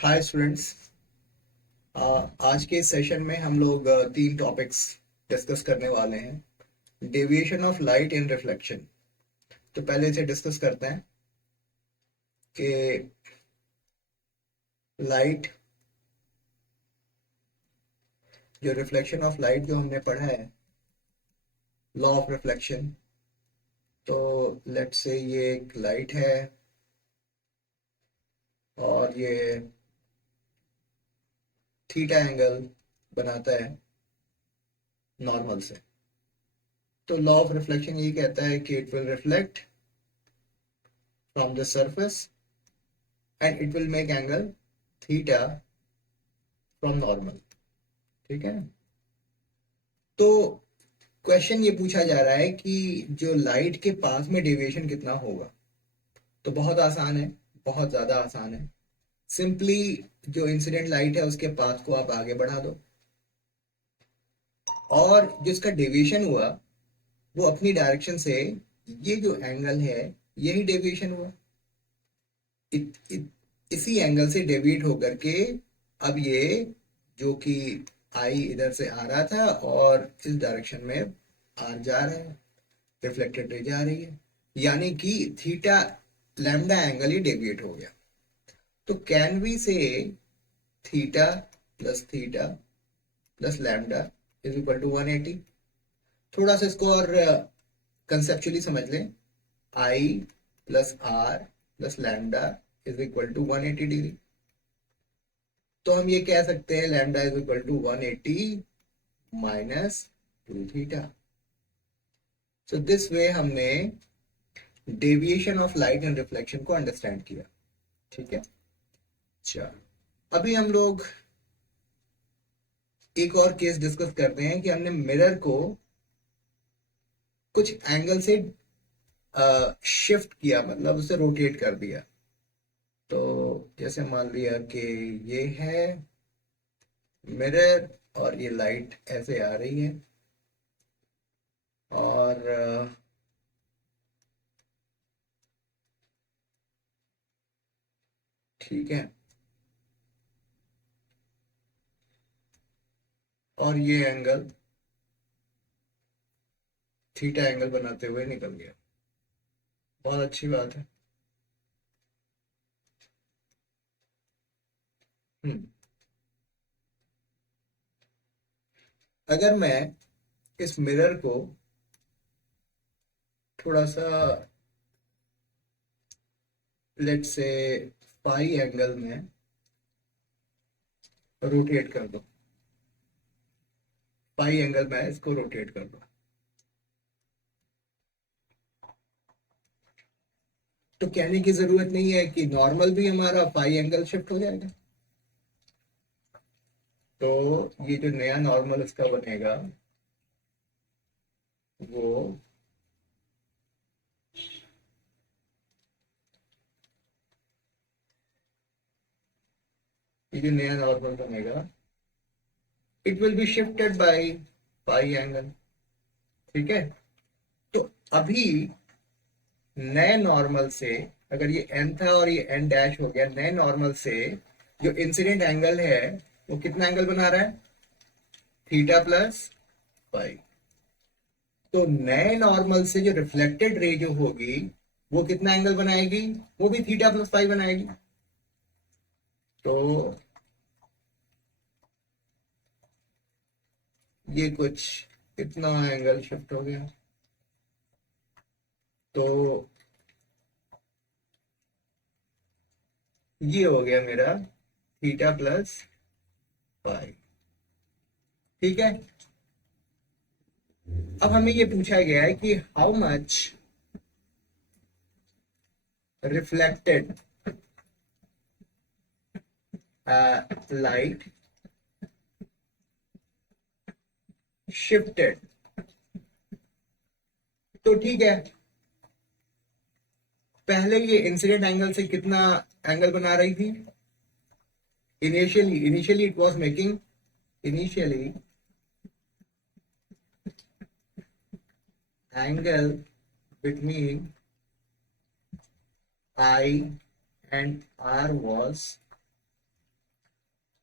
Hi students. आज के session में हम लोग तीन टॉपिक्स डिस्कस करने वाले हैं। Deviation of light in reflection. तो पहले इसे डिस्कस करते हैं कि लाइट, जो रिफ्लेक्शन ऑफ लाइट जो हमने पढ़ा है, लॉ ऑफ रिफ्लेक्शन। तो लेट्स से ये एक लाइट है और ये थीटा एंगल बनाता है नॉर्मल से। तो लॉ ऑफ रिफ्लेक्शन ये कहता है कि it will reflect from the surface and it will make angle theta from normal. ठीक है। तो क्वेश्चन ये पूछा जा रहा है कि जो लाइट के पास में डेविएशन कितना होगा। तो बहुत आसान है, बहुत ज्यादा आसान है। सिंपली जो इंसिडेंट लाइट है उसके पाथ को आप आगे बढ़ा दो और जिसका डेविएशन हुआ वो अपनी डायरेक्शन से, ये जो एंगल है यही डेविएशन हुआ। इसी एंगल से डेविएट होकर के अब ये जो कि आई इधर से आ रहा था और इस डायरेक्शन में आर जा रहा है, रिफ्लेक्टेड रे जा रही है, यानी कि थीटा लैम्डा एंगल ही डेविएट हो गया। तो can we say theta plus lambda is equal to 180। थोड़ा सा इसको और कंसेप्चुअली समझ लें। I plus R plus lambda is equal to 180 degree. तो हम ये कह सकते हैं lambda is equal to 180 minus 2 theta. So this way हमने deviation of light and reflection को अंडरस्टैंड किया। ठीक है। चलो अभी हम लोग एक और केस डिस्कस करते हैं कि हमने मिरर को कुछ एंगल से शिफ्ट किया, मतलब उसे रोटेट कर दिया। तो जैसे मान लिया कि ये है मिरर और ये लाइट ऐसे आ रही है और ठीक है, और ये एंगल थीटा एंगल बनाते हुए निकल गया। बहुत अच्छी बात है। हम्म। अगर मैं इस मिरर को थोड़ा सा लेट से फाई एंगल में रोटेट कर दो, फाई एंगल में इसको रोटेट कर दो, तो कहने की जरूरत नहीं है कि नॉर्मल भी हमारा फाई एंगल शिफ्ट हो जाएगा। तो ये जो नया नॉर्मल इसका बनेगा वो ये जो नया नॉर्मल बनेगा it will be shifted by pi angle. ठीक है। तो अभी नए नॉर्मल से, अगर ये एन था और ये एन डैश हो गया, नए नॉर्मल से जो इंसिडेंट एंगल है वो कितना एंगल बना रहा है? Theta plus pi. तो नए नॉर्मल से जो रिफ्लेक्टेड रे जो होगी वो कितना एंगल बनाएगी? वो भी थीटा प्लस पाई बनाएगी। तो ये कुछ इतना एंगल शिफ्ट हो गया। तो ये हो गया मेरा थीटा प्लस पाई। ठीक है। अब हमें ये पूछा गया है कि how much reflected light shifted. तो ठीक है, पहले ये इंसिडेंट एंगल से कितना एंगल बना रही थी? Initially it was making, initially angle between I and R was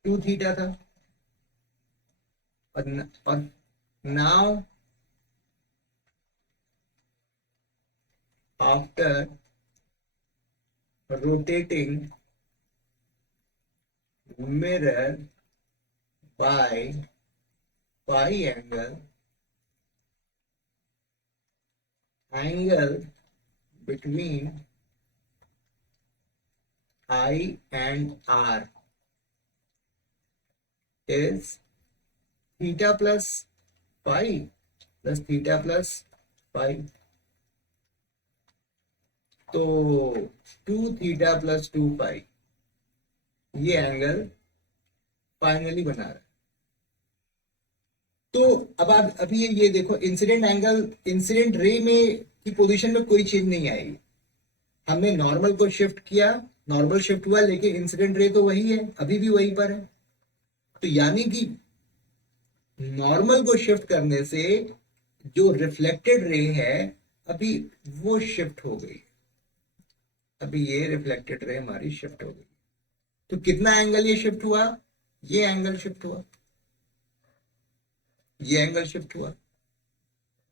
2 theta था, और now after rotating mirror by pi angle between I and R is theta plus pi plus theta plus pi. तो 2 theta plus 2 पाई ये angle finally बना रहा है। तो अब आप अभी ये देखो, इंसिडेंट एंगल, इंसिडेंट रे में की पोजीशन में कोई चेंज नहीं आएगी। हमने नॉर्मल को शिफ्ट किया, नॉर्मल शिफ्ट हुआ, लेकिन इंसिडेंट रे तो वही है, अभी भी वहीं पर है। तो यानी कि नॉर्मल को शिफ्ट करने से जो रिफ्लेक्टेड रे है अभी वो शिफ्ट हो गई। अभी ये रिफ्लेक्टेड रे हमारी शिफ्ट हो गई। तो कितना एंगल ये शिफ्ट हुआ? ये एंगल शिफ्ट हुआ, ये एंगल शिफ्ट हुआ।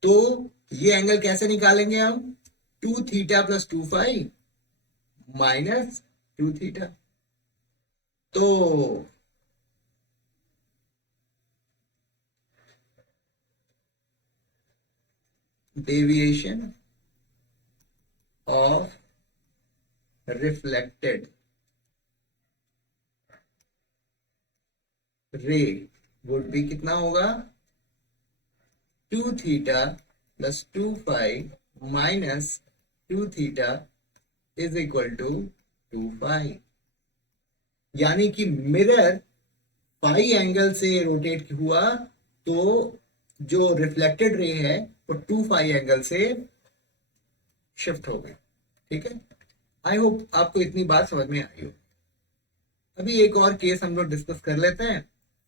तो ये एंगल कैसे निकालेंगे हम? 2 theta plus 2 phi minus 2 theta. तो deviation of reflected ray would be कितना होगा? 2 theta plus 2 phi minus 2 theta is equal to 2 phi. यानी कि मिरर पाई एंगल से रोटेट हुआ तो जो रिफ्लेक्टेड रे है वो 2 फाई एंगल से शिफ्ट हो गई। ठीक है, आई होप आपको इतनी बात समझ में आई हो। अभी एक और केस हम लोग डिस्कस कर लेते हैं,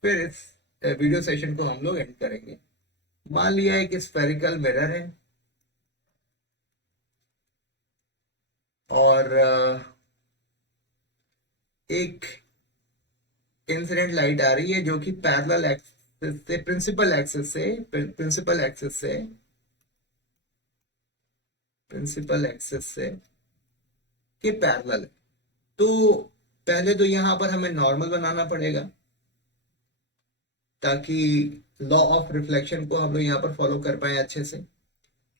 फिर इस वीडियो सेशन को हम लोग एंड करेंगे। मान लिया है कि स्फेरिकल मिरर है और एक इंसिडेंट लाइट आ रही है जो कि पैरेलल एक्सिस से प्रिंसिपल एक्सिस से के पैरेलल है। तो पहले तो यहां पर हमें नॉर्मल बनाना पड़ेगा ताकि लॉ ऑफ रिफ्लेक्शन को हम लोग यहाँ पर फॉलो कर पाए अच्छे से।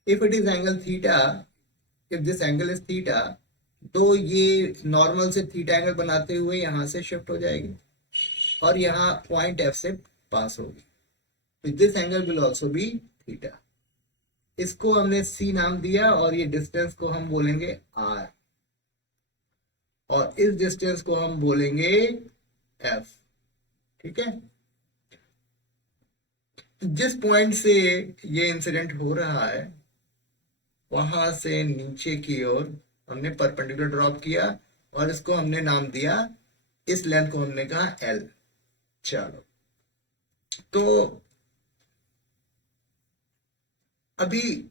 If it is angle theta, if this angle is theta, तो ये नॉर्मल से थीटा एंगल बनाते हुए यहां से शिफ्ट हो जाएगी और यहाँ पॉइंट एफ से पास होगी। This angle will also be theta. इसको हमने सी नाम दिया और ये डिस्टेंस को हम बोलेंगे आर और इस डिस्टेंस को हम बोलेंगे एफ। ठीक है, जिस पॉइंट से ये इंसिडेंट हो रहा है वहां से नीचे की ओर हमने परपेंडिकुलर ड्रॉप किया और इसको हमने नाम दिया, इस लेंथ को हमने कहा एल। चलो, तो अभी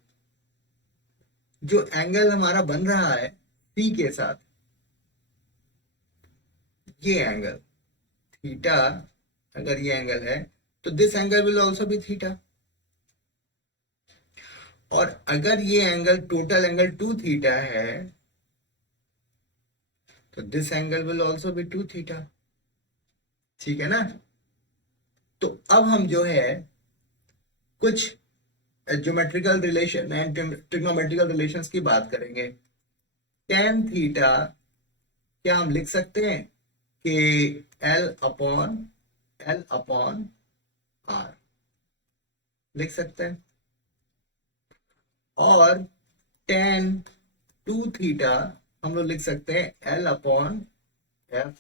जो एंगल हमारा बन रहा है सी के साथ, ये एंगल थीटा, अगर ये एंगल है तो this angle will also be theta. और अगर ये एंगल टोटल एंगल 2 थीटा है तो this angle will also be 2 theta. ठीक है ना? तो अब हम जो है कुछ geometrical relation and trigonometrical relations की बात करेंगे। tan थीटा क्या हम लिख सकते हैं कि L अपॉन R लिख सकते हैं, और tan 2 थीटा हम लोग लिख सकते हैं L अपॉन F।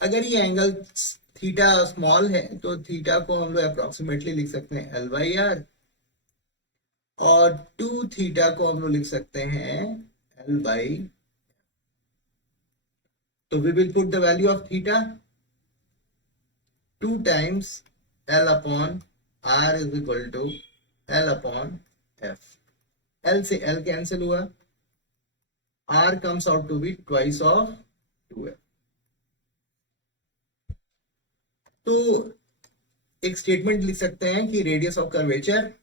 अगर ये एंगल थीटा स्मॉल है तो थीटा को हम लोग अप्रोक्सीमेटली लिख सकते हैं L/R, और 2 थीटा को हम लोग लिख सकते हैं L/, तो we will put the value of theta 2 times L upon R is equal to L upon F। L से L कैंसिल हुआ, R comes out to be twice of 2F। तो एक स्टेटमेंट लिख सकते हैं कि radius of curvature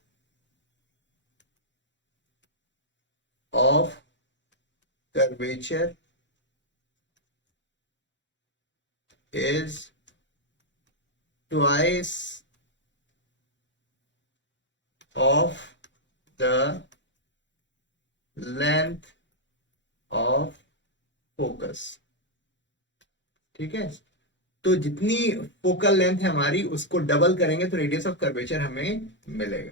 is twice of the length of focus. ठीक है, तो जितनी फोकल लेंथ है हमारी उसको डबल करेंगे तो रेडियस ऑफ कर्वेचर हमें मिलेगा.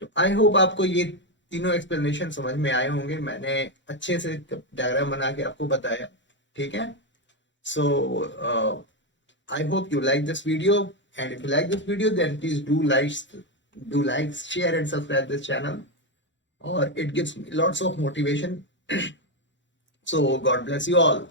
तो आई होप आपको ये तीनों एक्सप्लेनेशन समझ में आए होंगे. मैंने अच्छे से डायग्राम बना के आपको बताया. ठीक है, so I hope you like this video, and if you like this video then please do like, share and subscribe this channel, or it gives me lots of motivation. So God bless you all.